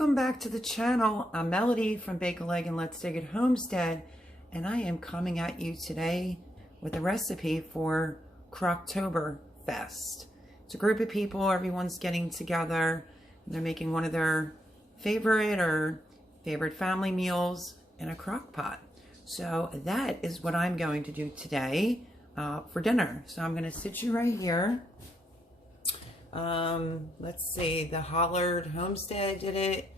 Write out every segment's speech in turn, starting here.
Welcome back to the channel. I'm Melody from Bake a Leg and Let's Dig It Homestead, and I am coming at you today with a recipe for Croctoberfest. It's a group of people, everyone's getting together, and they're making one of their favorite family meals in a crock pot. So that is what I'm going to do today for dinner. So I'm going to sit you right here. Let's see, the Hollard Homestead did it.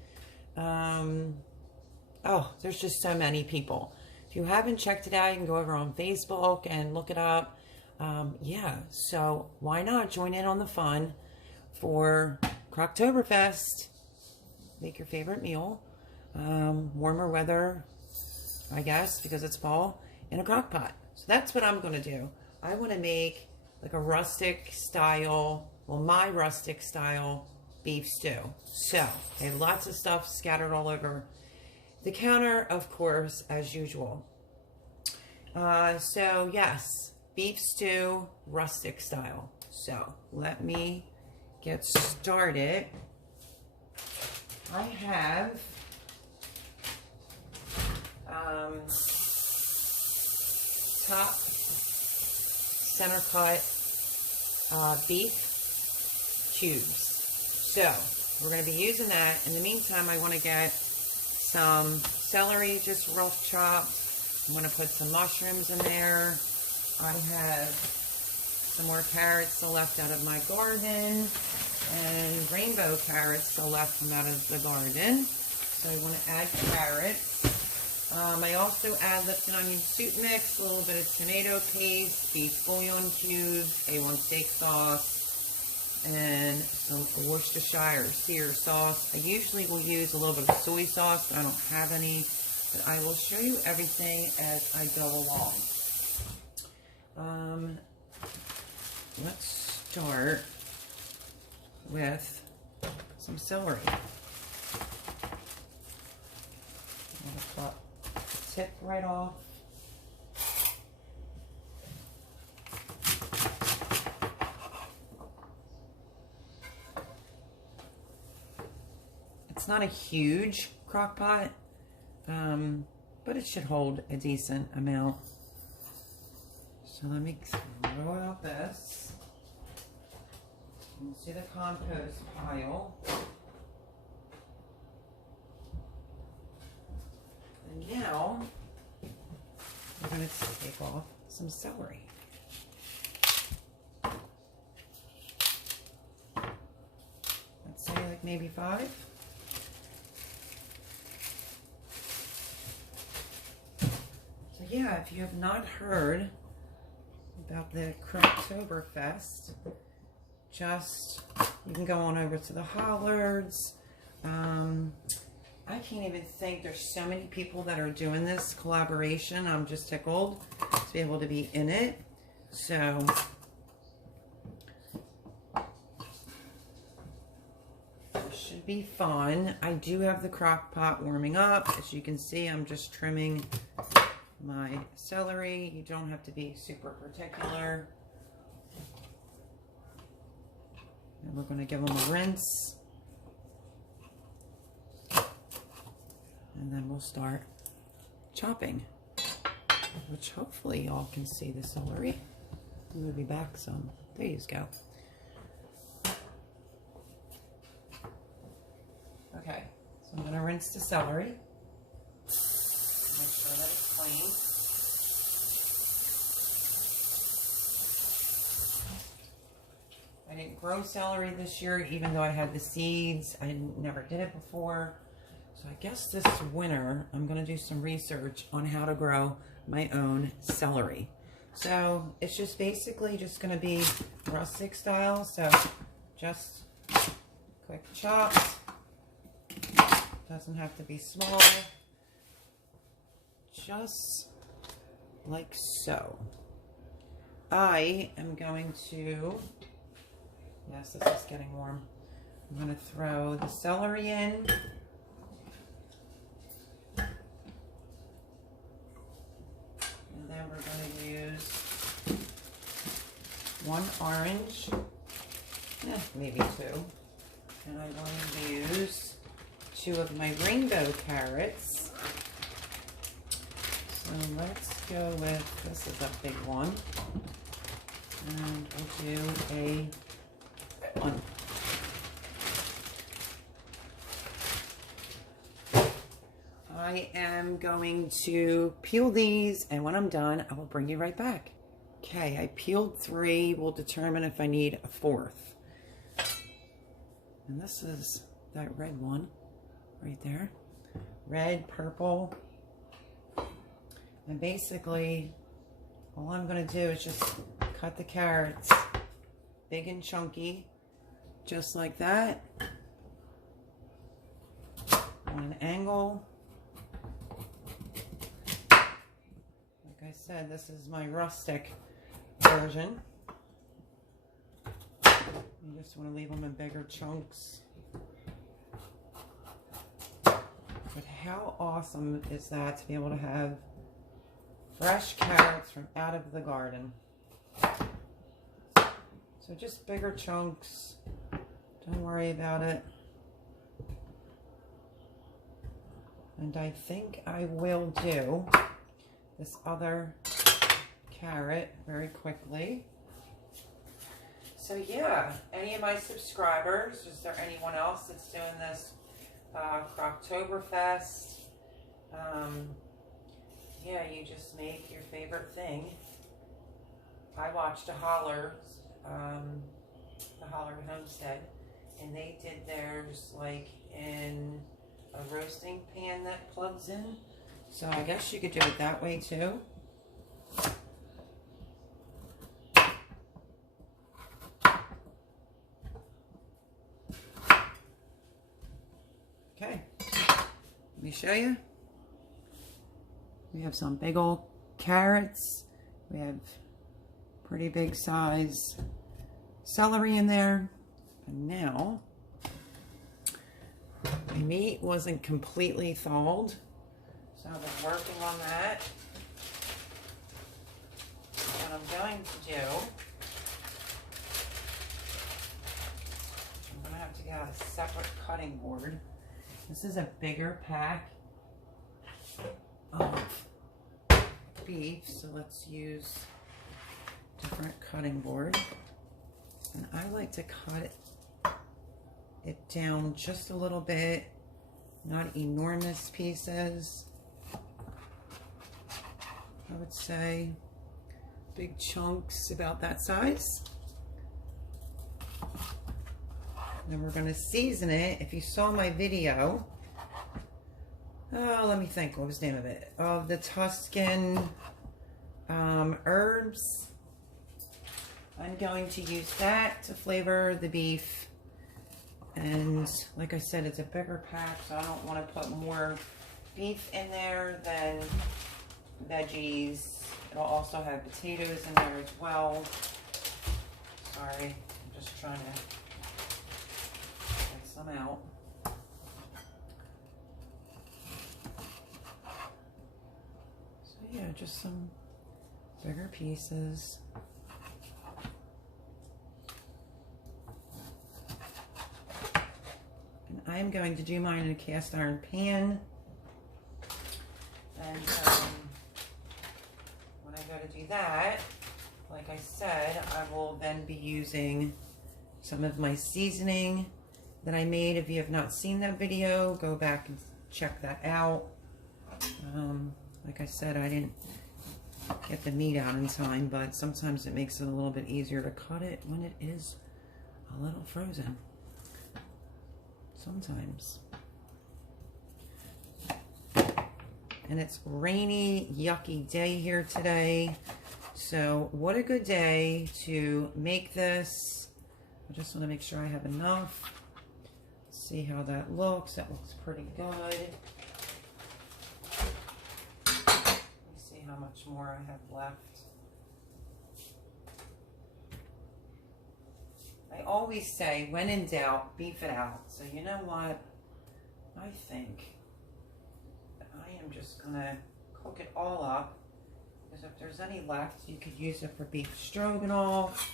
Oh, there's just so many people. If you haven't checked it out, you can go over on Facebook and look it up. Yeah, so why not join in on the fun for Croctoberfest? Make your favorite meal. Warmer weather, I guess, because it's fall, in a crock pot. So that's what I'm going to do. I want to make like a rustic style, well, my rustic style beef stew. So I have lots of stuff scattered all over the counter, of course, as usual. So yes, beef stew, rustic style. So let me get started. I have top center cut beef cubes. So we're going to be using that. In the meantime, I want to get some celery just rough chopped. I'm going to put some mushrooms in there. I have some more carrots still left out of my garden, and rainbow carrots still left from out of the garden. So I want to add carrots. I also add Lipton onion soup mix, a little bit of tomato paste, beef bouillon cubes, A1 steak sauce, and some Worcestershire sear sauce. I usually will use a little bit of soy sauce, but I don't have any. But I will show you everything as I go along. Let's start with some celery. I'm going to cut the tip right off. It's not a huge crock pot, but it should hold a decent amount. So let me throw out this. You can see the compost pile. And now we're going to take off some celery. Let's say like maybe 5. So yeah, if you have not heard about the Croctoberfest, you can go on over to the Hollards. I can't even think, there's so many people that are doing this collaboration. I'm just tickled to be able to be in it. So it should be fun. I do have the crock pot warming up. As you can see, I'm just trimming my celery. You don't have to be super particular. And we're going to give them a rinse. And then we'll start chopping, which hopefully y'all can see the celery. Move you back some. There you go. Okay, so I'm going to rinse the celery. Make sure that it's clean. I didn't grow celery this year, even though I had the seeds. I never did it before. So I guess this winter, I'm going to do some research on how to grow my own celery. So it's just basically just going to be rustic style. So just quick chops. Doesn't have to be small. Just like so. I am going to, yes, this is getting warm. I'm going to throw the celery in. And then we're going to use 1 orange, maybe 2. And I'm going to use 2 of my rainbow carrots. So let's go with, this is a big one. And we'll do a one. I am going to peel these, and when I'm done, I will bring you right back. Okay, I peeled 3. We'll determine if I need a 4th. And this is that red one right there. Red, purple. And basically, all I'm going to do is just cut the carrots big and chunky, just like that, on an angle. Like I said, this is my rustic version. You just want to leave them in bigger chunks. But how awesome is that to be able to have fresh carrots from out of the garden? So just bigger chunks. Don't worry about it. And I think I will do this other carrot very quickly. So yeah, any of my subscribers, is there anyone else that's doing this Croctoberfest? Yeah, you just make your favorite thing. I watched the Holler Homestead, and they did theirs like in a roasting pan that plugs in. So I guess you could do it that way too. Okay, let me show you. We have some big old carrots. We have pretty big size celery in there. And now, my meat wasn't completely thawed, so I've been working on that. What I'm going to do, I'm going to have to get a separate cutting board. This is a bigger pack of beef, so let's use a different cutting board. And I like to cut it down just a little bit, not enormous pieces. I would say big chunks about that size. Then we're going to season it. If you saw my video, oh, let me think, what was the name of it? Of the Tuscan herbs. I'm going to use that to flavor the beef. And like I said, it's a bigger pack, so I don't want to put more beef in there than veggies. It'll also have potatoes in there as well. Sorry, I'm just trying to get some out. So yeah, just some bigger pieces. And I'm going to do mine in a cast iron pan. And when I go to do that, like I said, I will then be using some of my seasoning that I made. If you have not seen that video, go back and check that out. Like I said, I didn't get the meat out in time, but sometimes it makes it a little bit easier to cut it when it is a little frozen. Sometimes. And it's rainy, yucky day here today. So what a good day to make this. I just want to make sure I have enough. See how that looks. That looks pretty good. Let me see how much more I have left. I always say, when in doubt, beef it out. So you know what? I think I am just going to cook it all up. Because if there's any left, you could use it for beef stroganoff.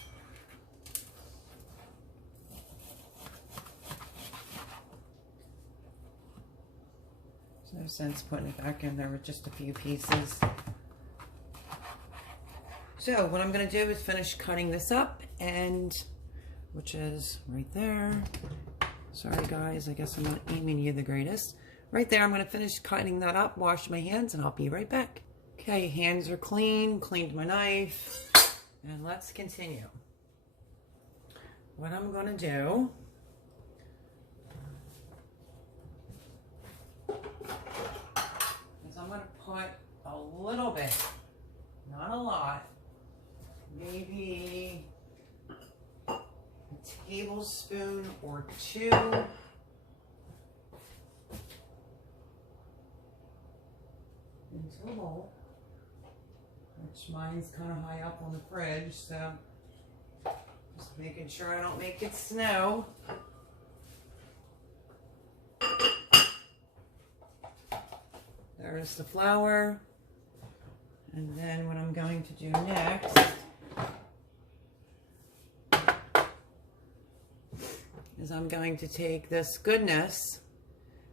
There's no sense putting it back in there with just a few pieces. So what I'm going to do is finish cutting this up, and which is right there. Sorry guys, I guess I'm not aiming you the greatest. Right there, I'm going to finish cutting that up, wash my hands, and I'll be right back. Okay, hands are clean, cleaned my knife, and let's continue. What I'm going to do is I'm going to put a little bit, not a lot, maybe a tablespoon or two into a bowl, which mine's kind of high up on the fridge, so just making sure I don't make it snow. There's the flour. And then what I'm going to do next is I'm going to take this goodness.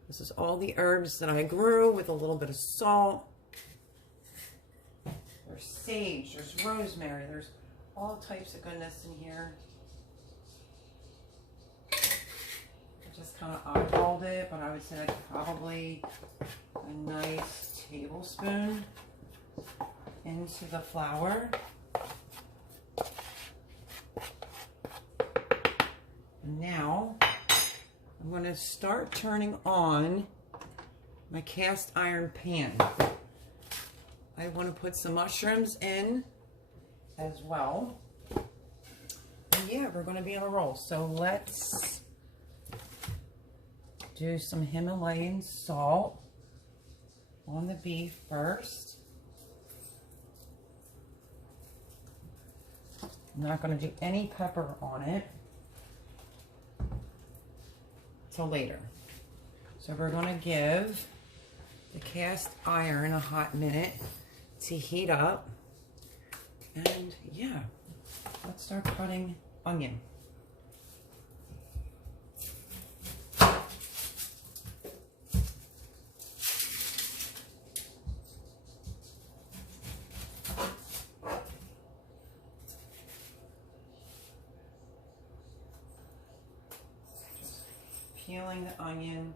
This is all the herbs that I grew with a little bit of salt. There's sage, there's rosemary, there's all types of goodness in here. I just kind of eyeballed it, but I would say probably a nice tablespoon into the flour. And now I'm going to start turning on my cast iron pan. I want to put some mushrooms in as well. And yeah, we're going to be on a roll. So let's do some Himalayan salt on the beef first. I'm not going to do any pepper on it till later. So we're going to give the cast iron a hot minute to heat up. And yeah, let's start cutting onion. Peeling the onion.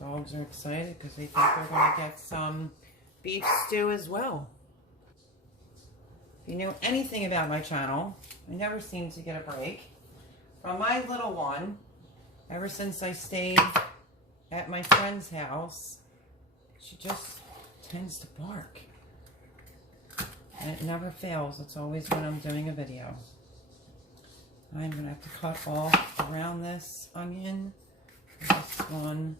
Dogs are excited because they think they're going to get some beef stew as well. If you know anything about my channel, I never seem to get a break. From my little one, ever since I stayed at my friend's house, she just tends to bark. And it never fails. It's always when I'm doing a video. I'm going to have to cut off around this onion. This one.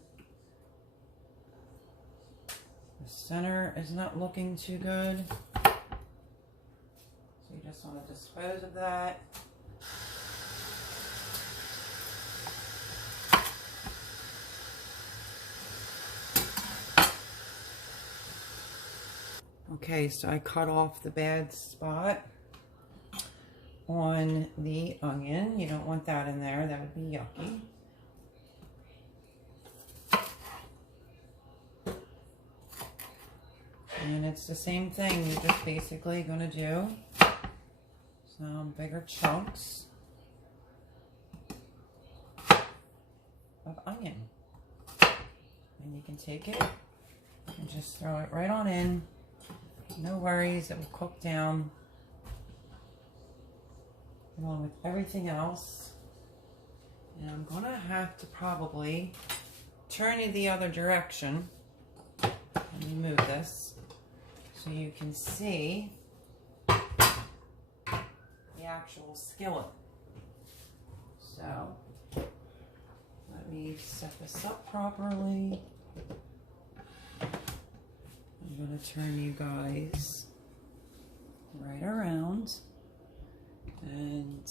The center is not looking too good. So you just want to dispose of that. Okay, so I cut off the bad spot on the onion. You don't want that in there. That would be yucky. And it's the same thing. You're just basically going to do some bigger chunks of onion. And you can take it and just throw it right on in. No worries, it will cook down along with everything else. And I'm going to have to probably turn it the other direction and move this so you can see the actual skillet. So let me set this up properly. I'm going to turn you guys right around, and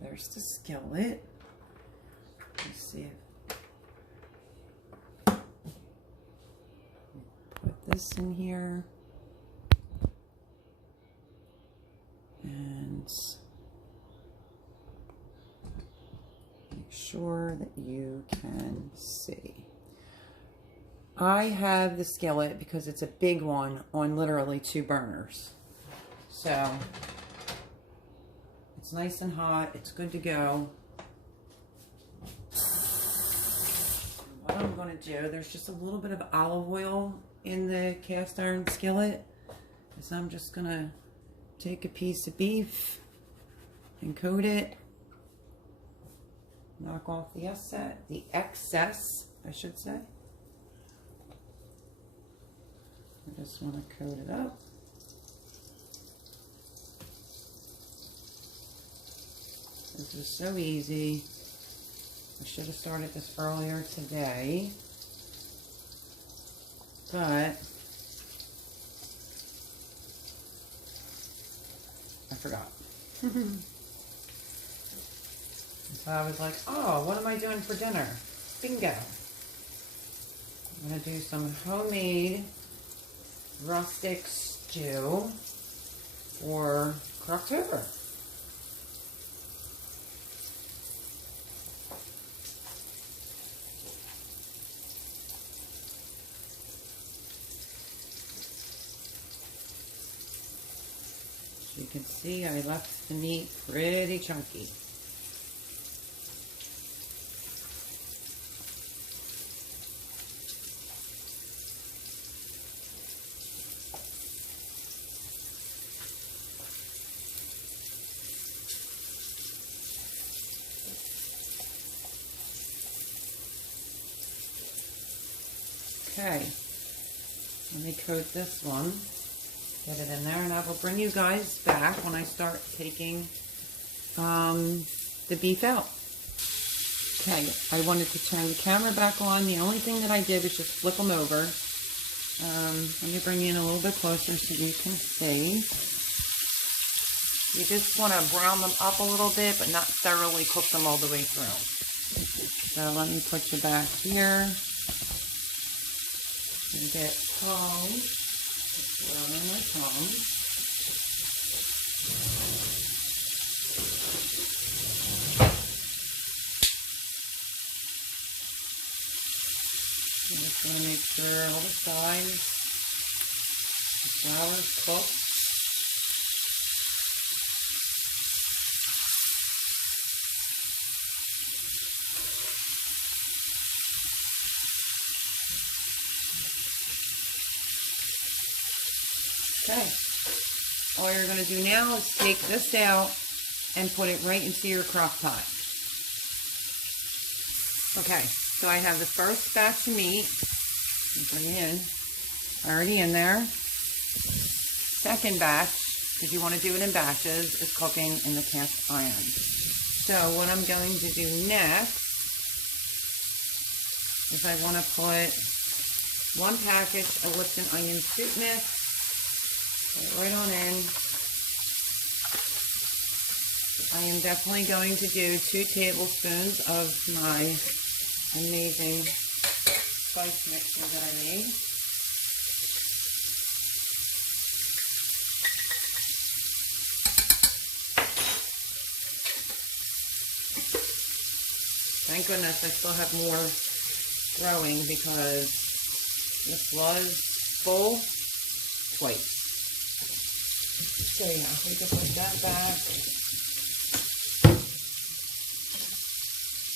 there's the skillet. Let's see if put this in here. And make sure that you can see. I have the skillet, because it's a big one, on literally 2 burners. So it's nice and hot. It's good to go. What I'm going to do, there's just a little bit of olive oil in the cast iron skillet. So I'm just going to take a piece of beef and coat it. Knock off the excess, I should say. I just want to coat it up. This is so easy. I should have started this earlier today, but I forgot. So I was like, oh, what am I doing for dinner? Bingo. I'm going to do some homemade rustic stew for Croctober. You can see I left the meat pretty chunky. Okay, let me coat this one. Get it in there, and I will bring you guys back when I start taking the beef out. Okay, I wanted to turn the camera back on. The only thing that I did was just flip them over. Let me bring you in a little bit closer so you can see. You just want to brown them up a little bit, but not thoroughly cook them all the way through. So let me put you back here. And get tongs. Just throw in my tongs. I'm just going to make sure all the sides, the flour's cooked. Okay, all you're going to do now is take this out and put it right into your crock pot. Okay, so I have the first batch of meat, bring it in, already in there. Second batch, because you want to do it in batches, is cooking in the cast iron. So what I'm going to do next is I want to put 1 package of Lipton onion soup mix. Put it right on in. I am definitely going to do 2 tablespoons of my amazing spice mixture that I made. Thank goodness I still have more growing because this was full twice. So yeah, we can put that back.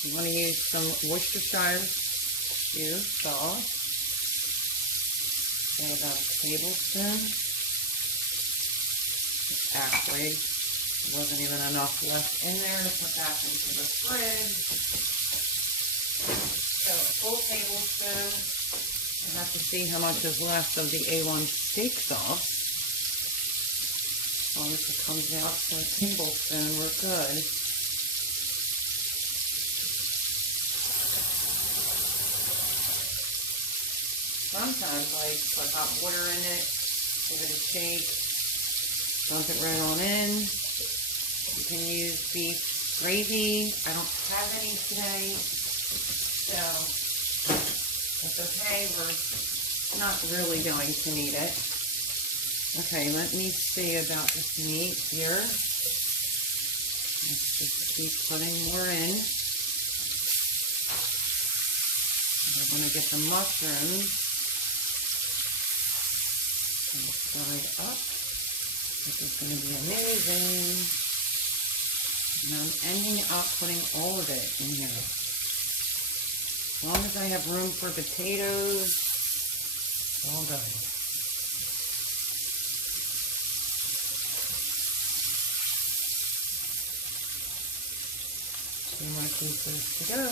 You want to use some Worcestershire stew sauce. Say about a tablespoon. Actually, there wasn't even enough left in there to put back into the fridge. So a full tablespoon. I have to see how much is left of the A1 steak sauce. As long as it comes out to a tablespoon, we're good. Sometimes I put hot water in it, give it a shake, dump it right on in. You can use beef gravy. I don't have any today, so it's okay. We're not really going to need it. Okay, let me see about this meat here. Let's just keep putting more in. I want to get the mushrooms fried up. This is going to be amazing. And I'm ending up putting all of it in here. As long as I have room for potatoes, all good. 2 more pieces to go.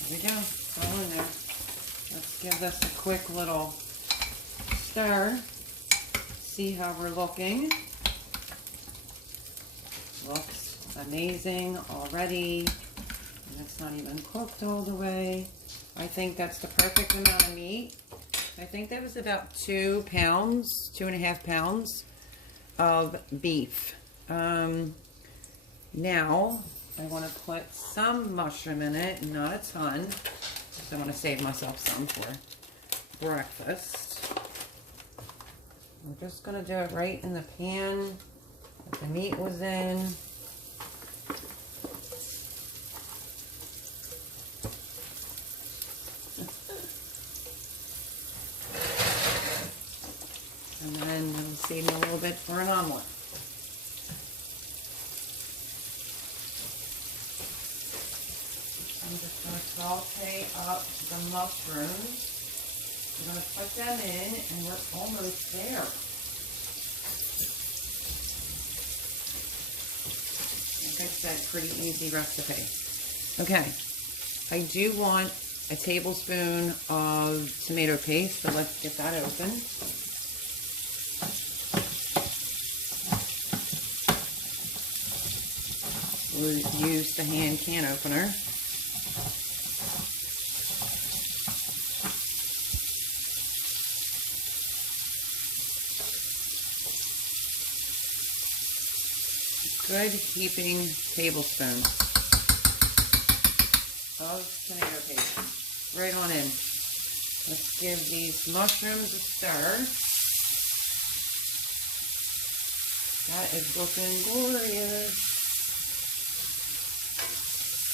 There we go, it's all in there. Let's give this a quick little stir. See how we're looking. Looks amazing already. And it's not even cooked all the way. I think that's the perfect amount of meat. I think that was about 2 pounds, 2.5 pounds of beef. Now I want to put some mushroom in it, not a ton, because I want to save myself some for breakfast. I'm just going to do it right in the pan that the meat was in. And then I'm saving a little bit for an omelet. I'm just going to saute up the mushrooms. I'm going to put them in and we're almost there. Like I said, pretty easy recipe. Okay, I do want a tablespoon of tomato paste, so let's get that open. We'll use the hand can opener. Good heaping tablespoon of tomato paste. Right on in. Let's give these mushrooms a stir. That is looking glorious.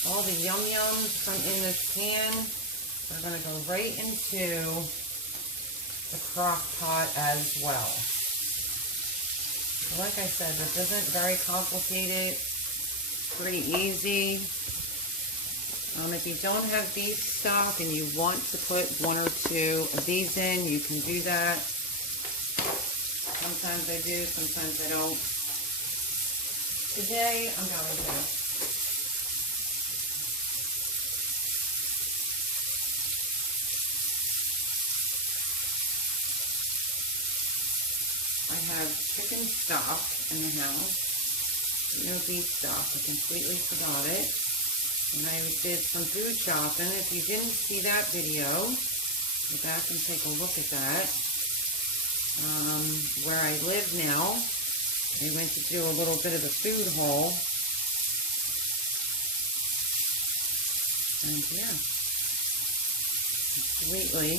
All the yum yums from in this pan are going to go right into the crock pot as well. Like I said, this isn't very complicated, pretty easy. If you don't have beef stock and you want to put 1 or 2 of these in, you can do that. Sometimes I do, sometimes I don't. Today, I'm going to. I have chicken stock in the house, no beef stock. I completely forgot it. And I did some food shopping. If you didn't see that video, go back and take a look at that. Where I live now, I went to do a little bit of a food haul. And yeah, completely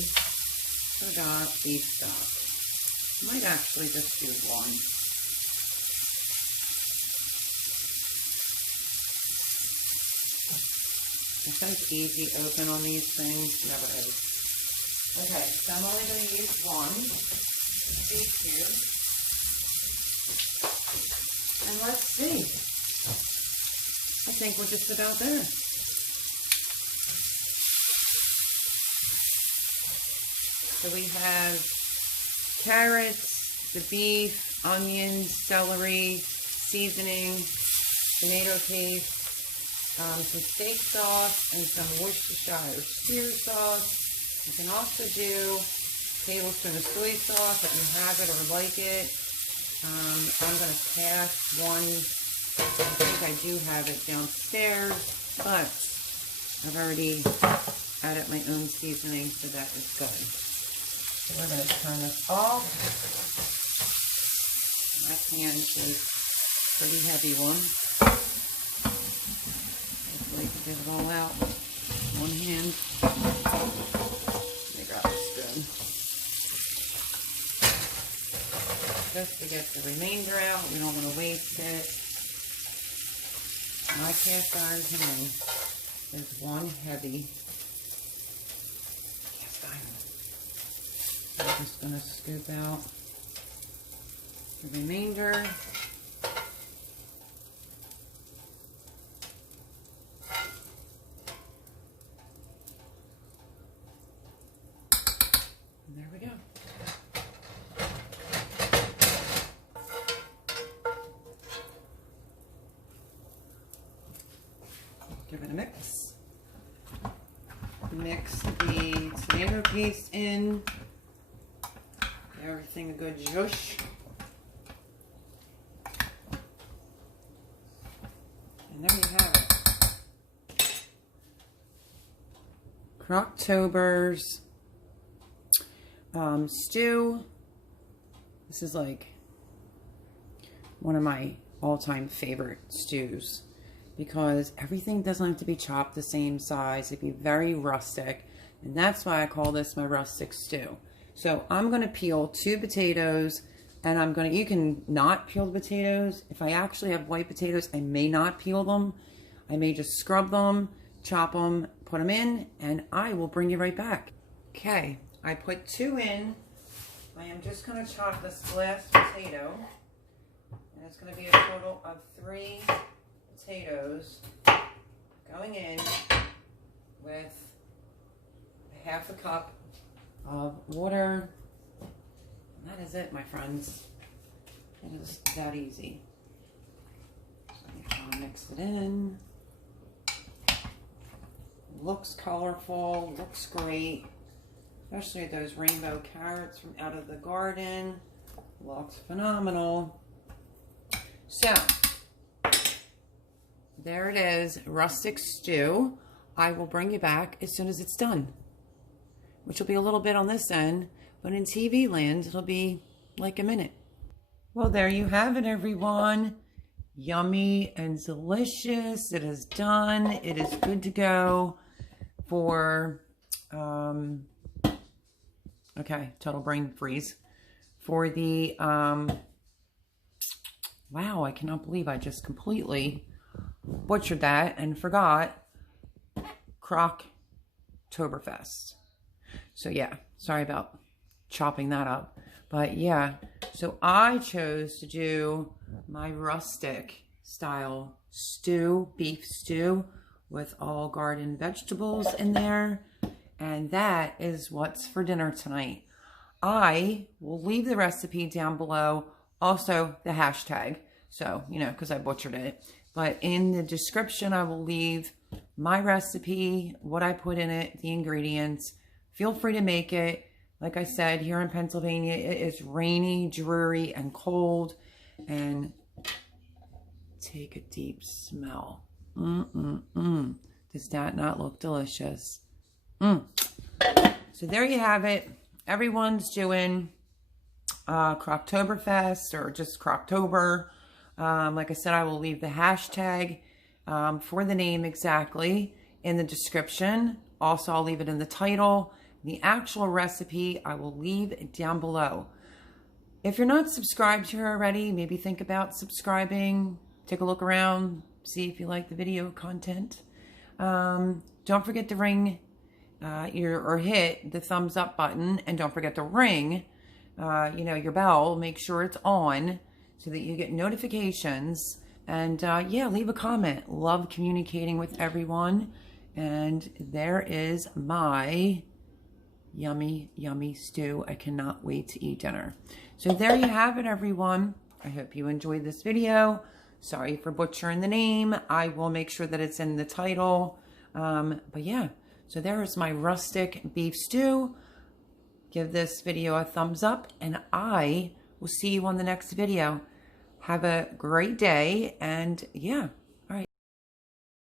forgot beef stock. Might actually just do 1. It's like easy open on these things. Never is. Okay, so I'm only going to use 1 beef cube. And let's see. I think we're just about there. So we have carrots, the beef, onions, celery, seasoning, tomato paste, some steak sauce, and some Worcestershire stew sauce. You can also do a tablespoon of soy sauce if you have it or like it. I'm going to pass 1. I think I do have it downstairs, but I've already added my own seasoning, so that is good. So we're going to turn this off. My pan is a pretty heavy one. Hopefully you can get it all out with one hand. Let me grab a spoon. Just to get the remainder out. We don't want to waste it. My cast iron today is one heavy cast iron. I'm just going to scoop out the remainder. And there we go. Give it a mix. Mix the tomato paste in. Give everything a good zhuzh. And there you have it. Croctober's stew. This is like one of my all-time favorite stews, because everything doesn't have to be chopped the same size. It'd be very rustic, and that's why I call this my rustic stew. So I'm going to peel 2 potatoes, and you can not peel the potatoes. If I actually have white potatoes, I may not peel them. I may just scrub them, chop them, put them in, and I will bring you right back. Okay, I put 2 in. I am just going to chop this last potato, and it's going to be a total of 3 potatoes going in with half a cup of water. And that is it, my friends. It is that easy. So I'll mix it in. Looks colorful, looks great. Especially those rainbow carrots from out of the garden. Looks phenomenal. So there it is, rustic stew. I will bring you back as soon as it's done, which will be a little bit on this end, but in TV land, it'll be like a minute. Well, there you have it, everyone. Yummy and delicious. It is done. It is good to go for, okay, total brain freeze. For the, wow, I cannot believe I just completely butchered that and forgot Croctoberfest. So yeah, sorry about chopping that up. But yeah, so I chose to do my rustic style stew, beef stew with all garden vegetables in there. And that is what's for dinner tonight. I will leave the recipe down below. Also the hashtag. So, you know, because I butchered it. But in the description, I will leave my recipe, what I put in it, the ingredients. Feel free to make it. Like I said, here in Pennsylvania, it is rainy, dreary, and cold. And take a deep smell. Does that not look delicious? So there you have it. Everyone's doing Croctoberfest or just Croctober. Like I said, I will leave the hashtag for the name exactly in the description. Also, I'll leave it in the title. The actual recipe, I will leave down below. If you're not subscribed here already, maybe think about subscribing. Take a look around, see if you like the video content. Don't forget to ring or hit the thumbs up button, and don't forget to ring your bell. Make sure it's on so that you get notifications. And yeah, leave a comment. Love communicating with everyone. And there is my yummy, yummy stew. I cannot wait to eat dinner. So there you have it, everyone. I hope you enjoyed this video. Sorry for butchering the name. I will make sure that it's in the title. But yeah, so there's my rustic beef stew. Give this video a thumbs up, and I will see you on the next video. Have a great day, and yeah,